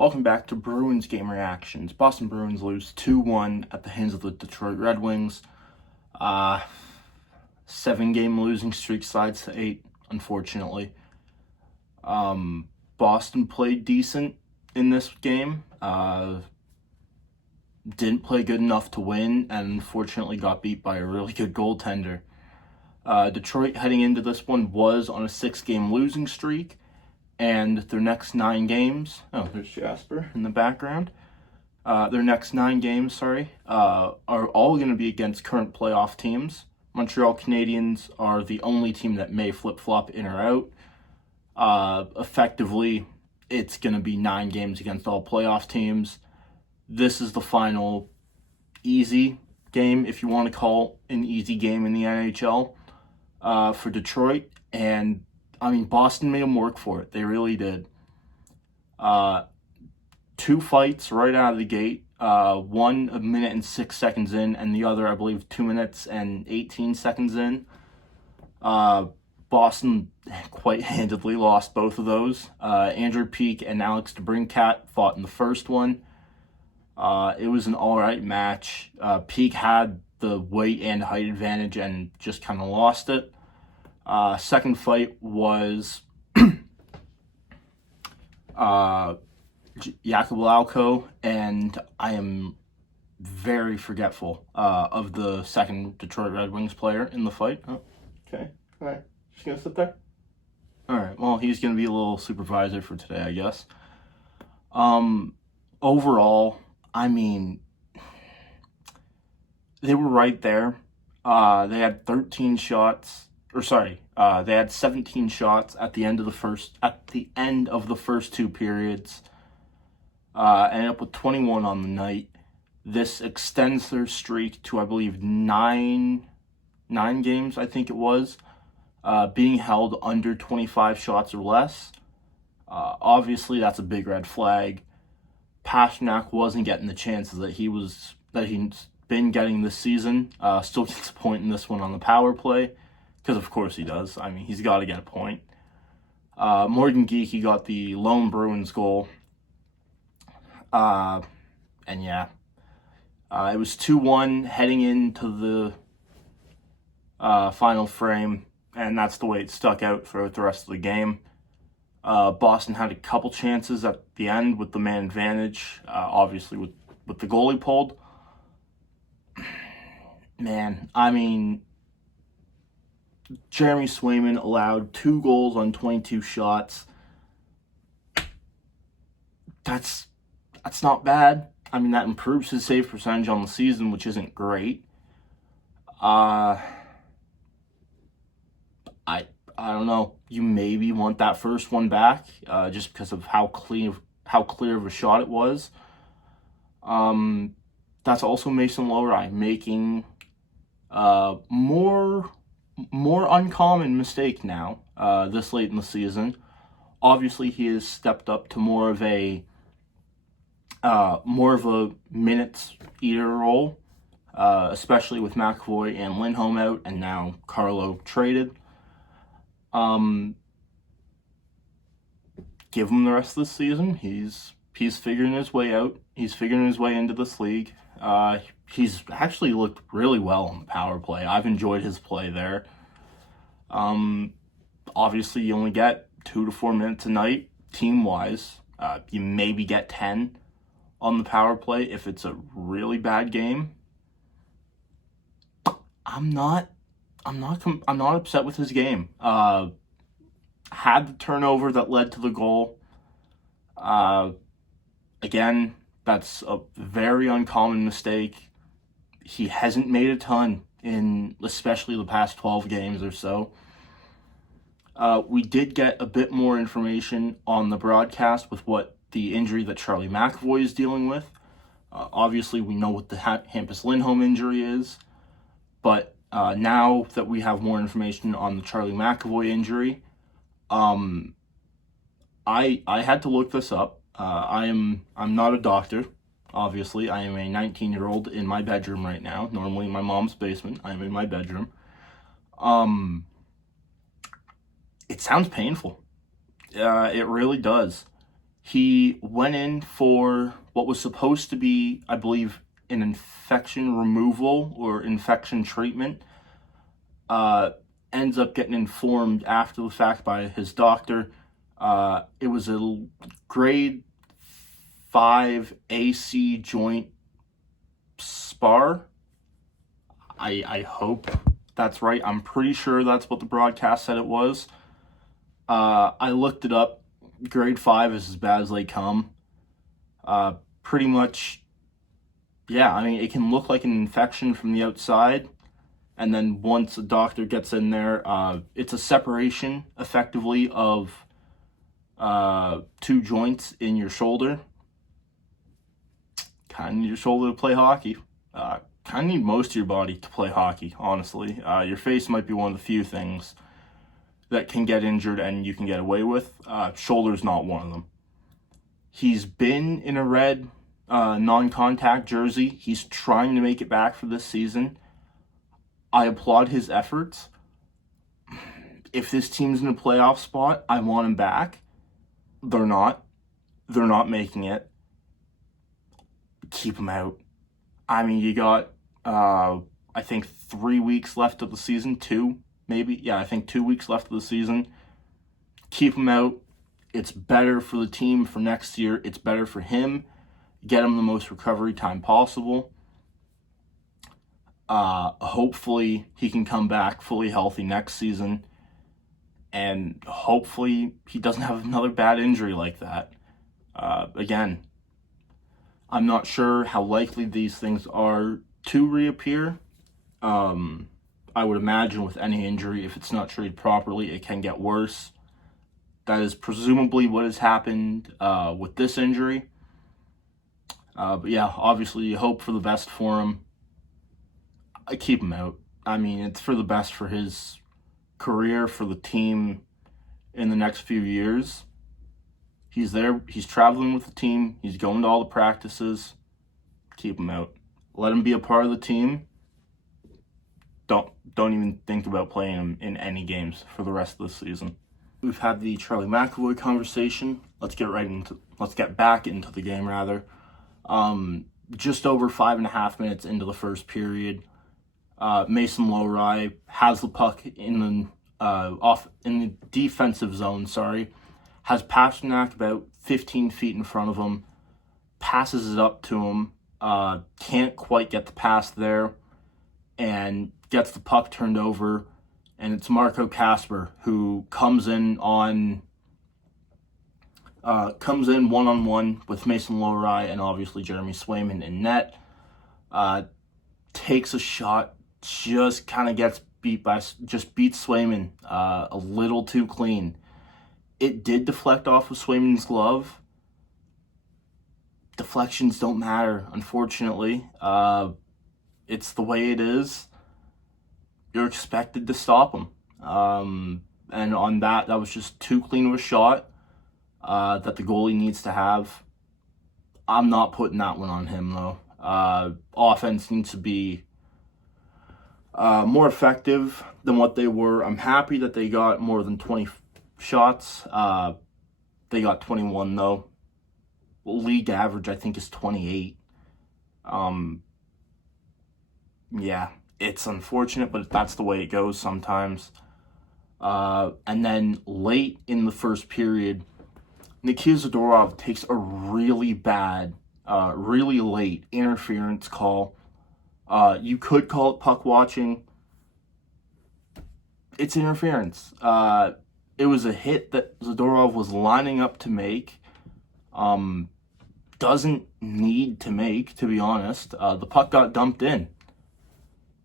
Welcome back to Bruins Game Reactions. Boston Bruins lose 2-1 at the hands of the Detroit Redwings. 7-game losing streak slides to 8, unfortunately. Boston played decent in this game. Didn't play good enough to win, and unfortunately got beat by a really good goaltender. Detroit, heading into this one, was on a 6-game losing streak. And their next 9 games, there's Jasper in the background. Their next 9 games, are all going to be against current playoff teams. Montreal Canadiens are the only team that may flip-flop in or out. Effectively, it's going to be 9 games against all playoff teams. This is the final easy game, if you want to call an easy game in the NHL, for Detroit. And Boston made them work for it. They really did. 2 fights right out of the gate. One 1 minute and 6 seconds in, and the other, I believe, 2 minutes and 18 seconds in. Boston quite handedly lost both of those. Andrew Peeke and Alex DeBrincat fought in the first one. It was an alright match. Peeke had the weight and height advantage and just kind of lost it. Second fight was Jakub, and I am very forgetful of the second Detroit Red Wings player in the fight. Oh, okay. All right. Just going to sit there? All right. Well, he's going to be a little supervisor for today, I guess. Overall, they were right there. They had 13 shots. They had 17 shots at the end of the first 2 periods. Ended up with 21 on the night. This extends their streak to, I believe, 9 games, I think it was, being held under 25 shots or less. Obviously, that's a big red flag. Pastrnak wasn't getting the chances that he's been getting this season. Still gets a point in this one on the power play. Because of course he does. He's got to get a point. Morgan Geekie got the lone Bruins goal. It was 2-1 heading into the final frame, and that's the way it stuck out for the rest of the game. Boston had a couple chances at the end with the man advantage, obviously with the goalie pulled. Jeremy Swayman allowed 2 goals on 22 shots. That's not bad. That improves his save percentage on the season, which isn't great. I don't know. You maybe want that first one back, just because of how clear of a shot it was. That's also Mason Lohrei making more uncommon mistake now, this late in the season. Obviously, he has stepped up to more of a minutes eater role, especially with McAvoy and Lindholm out, and now Carlo traded. Give him the rest of the season. He's figuring his way out. He's figuring his way into this league. He's actually looked really well on the power play. I've enjoyed his play there. Obviously, you only get 2 to 4 minutes a night, team-wise. You maybe get 10 on the power play if it's a really bad game. I'm not upset with his game. Had the turnover that led to the goal. Again, that's a very uncommon mistake. He hasn't made a ton in especially the past 12 games or so. We did get a bit more information on the broadcast with what the injury that Charlie McAvoy is dealing with. Obviously, we know what the Hampus Lindholm injury is, but now that we have more information on the Charlie McAvoy injury, I had to look this up. I'm not a doctor. Obviously, I am a 19-year-old in my bedroom right now. Normally in my mom's basement. I'm in my bedroom. It sounds painful. It really does. He went in for what was supposed to be, I believe, an infection removal or infection treatment. Ends up getting informed after the fact by his doctor. It was a grade 5 AC joint spar. I hope that's right. I'm pretty sure that's what the broadcast said it was. I looked it up. Grade 5 is as bad as they come. Pretty much, yeah, I mean, it can look like an infection from the outside. And then once a doctor gets in there, it's a separation, effectively, of two joints in your shoulder. Kind of need your shoulder to play hockey. Kind of need most of your body to play hockey, honestly. Your face might be one of the few things that can get injured and you can get away with. Shoulder's not one of them. He's been in a red non-contact jersey. He's trying to make it back for this season. I applaud his efforts. If this team's in a playoff spot, I want him back. They're not. They're not making it. Keep him out. I mean, you got, I think 3 weeks left of the season. 2, maybe. Yeah, I think 2 weeks left of the season. Keep him out. It's better for the team for next year. It's better for him. Get him the most recovery time possible. Hopefully he can come back fully healthy next season. And hopefully he doesn't have another bad injury like that. Again, I'm not sure how likely these things are to reappear. I would imagine with any injury, if it's not treated properly, it can get worse. That is presumably what has happened with this injury. But yeah, obviously you hope for the best for him. I keep him out. I mean, it's for the best for his career, for the team in the next few years. He's there. He's traveling with the team. He's going to all the practices. Keep him out. Let him be a part of the team. Don't even think about playing him in any games for the rest of the season. We've had the Charlie McAvoy conversation. Let's get back into the game rather. Just over 5.5 minutes into the first period, Mason Lohrei has the puck in the defensive zone. Has Pasternak about 15 feet in front of him, passes it up to him, can't quite get the pass there, and gets the puck turned over, and it's Marco Kasper who comes in one-on-one with Mason Lohrei and obviously Jeremy Swayman in net. Takes a shot, just kind of gets beats Swayman a little too clean. It did deflect off of Swayman's glove. Deflections don't matter, unfortunately. It's the way it is. You're expected to stop him. And on that was just too clean of a shot that the goalie needs to have. I'm not putting that one on him, though. Offense needs to be more effective than what they were. I'm happy that they got more than 20 shots. They got 21, though. League average, I think, is 28. Yeah, it's unfortunate, but that's the way it goes sometimes. And then late in the first period, Nikita Zadorov takes a really bad, really late interference call. You could call it puck watching. It's interference. It was a hit that Zadorov was lining up to make. Doesn't need to make, to be honest. The puck got dumped in.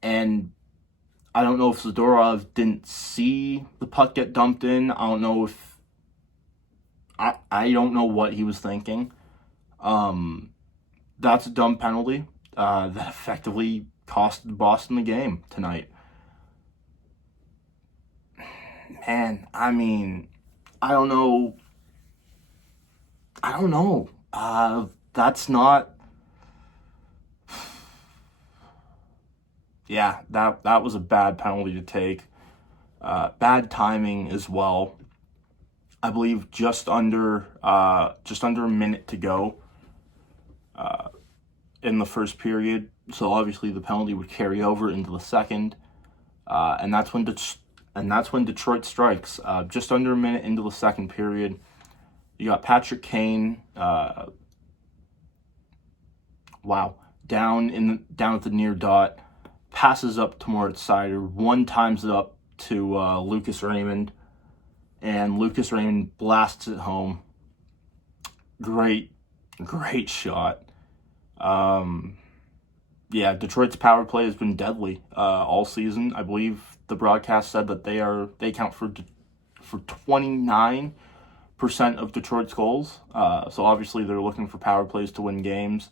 And I don't know if Zadorov didn't see the puck get dumped in. I don't know if... I don't know what he was thinking. That's a dumb penalty that effectively cost Boston the game tonight. Man, I mean, I don't know. That's not... Yeah, that was a bad penalty to take. Bad timing as well. I believe just under a minute to go in the first period. So obviously the penalty would carry over into the second, and that's when Detroit strikes. Just under a minute into the second period, you got Patrick Kane. Down at the near dot, passes up to Moritz Seider, one times it up to Lucas Raymond, and Lucas Raymond blasts it home. Great shot. Detroit's power play has been deadly all season. I believe the broadcast said that they account for 29% of Detroit's goals. So obviously they're looking for power plays to win games.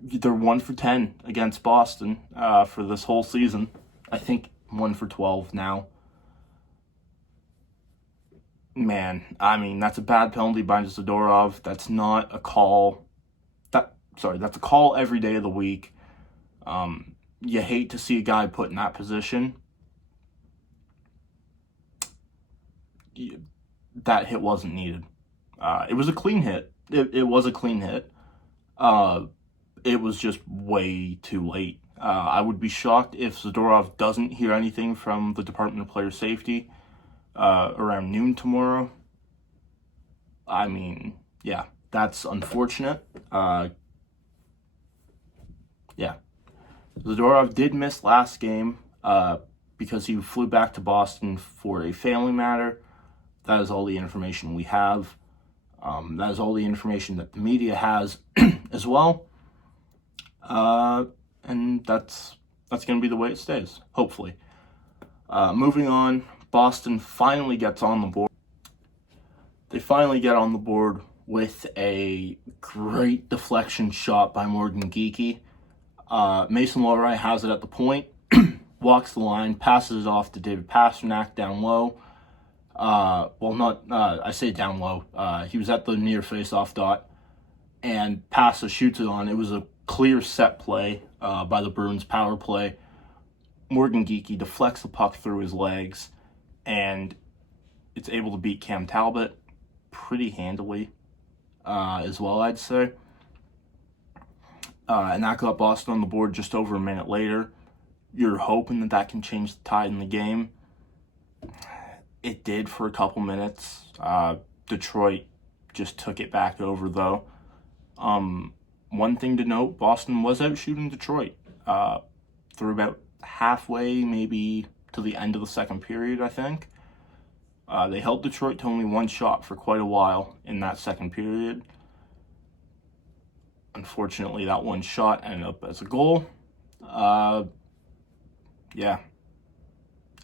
They're 1 for 10 against Boston for this whole season. I think 1 for 12 now. Man, I mean, that's a bad penalty by Zadorov. That's not a call. That's a call every day of the week. You hate to see a guy put in that position. That hit wasn't needed. It was a clean hit. It was a clean hit. It was just way too late. I would be shocked if Zadorov doesn't hear anything from the Department of Player Safety around noon tomorrow. I mean, yeah, that's unfortunate. Zadorov did miss last game because he flew back to Boston for a family matter. That is all the information we have. That is all the information that the media has as well. And that's going to be the way it stays, hopefully. Moving on, Boston finally gets on the board. They finally get on the board with a great deflection shot by Morgan Geekie. Mason Lohrei has it at the point, walks the line, passes it off to David Pastrnak down low. I say down low. He was at the near face-off dot, and Passa shoots it on. It was a clear set play by the Bruins power play. Morgan Geekie deflects the puck through his legs, and it's able to beat Cam Talbot pretty handily as well, I'd say. And that got Boston on the board just over a minute later. You're hoping that can change the tide in the game. It did for a couple minutes. Detroit just took it back over, though. One thing to note, Boston was out shooting Detroit through about halfway, maybe to the end of the second period, I think. They held Detroit to only one shot for quite a while in that second period. Unfortunately, that one shot ended up as a goal. I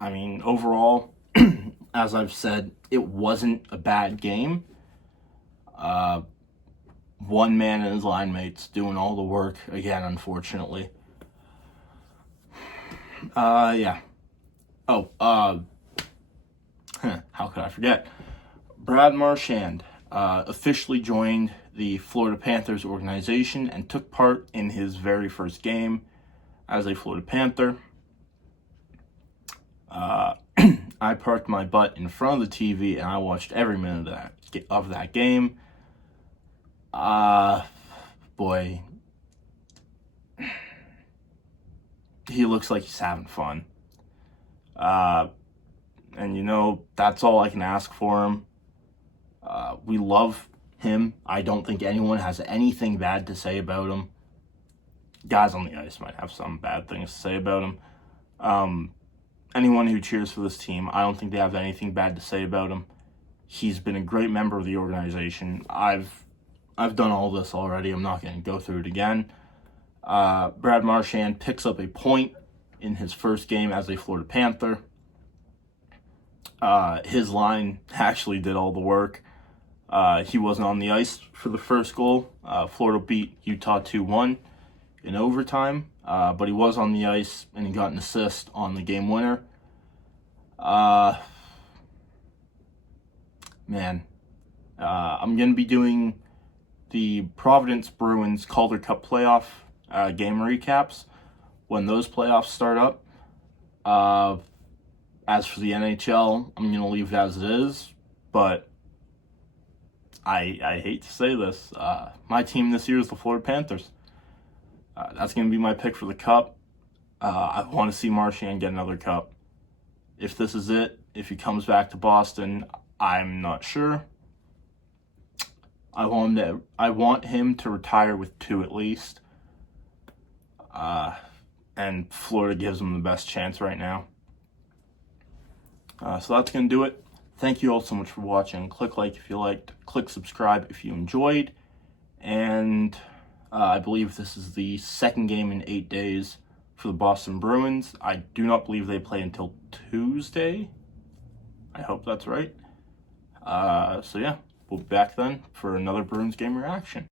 mean, overall, as I've said, it wasn't a bad game. One man and his line mates doing all the work again, unfortunately. How could I forget? Brad Marchand officially joined the Florida Panthers organization and took part in his very first game as a Florida Panther. I parked my butt in front of the TV and I watched every minute of that game. Boy, he looks like he's having fun. And that's all I can ask for him. We love him. I don't think anyone has anything bad to say about him. Guys on the ice might have some bad things to say about him. Anyone who cheers for this team, I don't think they have anything bad to say about him. He's been a great member of the organization. I've done all this already. I'm not going to go through it again. Brad Marchand picks up a point in his first game as a Florida Panther. His line actually did all the work. He wasn't on the ice for the first goal. Florida beat Utah 2-1 in overtime, but he was on the ice and he got an assist on the game winner. I'm going to be doing the Providence Bruins Calder Cup playoff game recaps when those playoffs start up. As for the NHL, I'm going to leave it as it is, but I hate to say this. My team this year is the Florida Panthers. That's going to be my pick for the Cup. I want to see Marchand get another Cup. If this is it, if he comes back to Boston, I'm not sure. I want him to retire with 2 at least. And Florida gives him the best chance right now. So that's going to do it. Thank you all so much for watching. Click like if you liked. Click subscribe if you enjoyed. And I believe this is the second game in 8 days for the Boston Bruins. I do not believe they play until Tuesday. I hope that's right. So yeah, we'll be back then for another Bruins game reaction.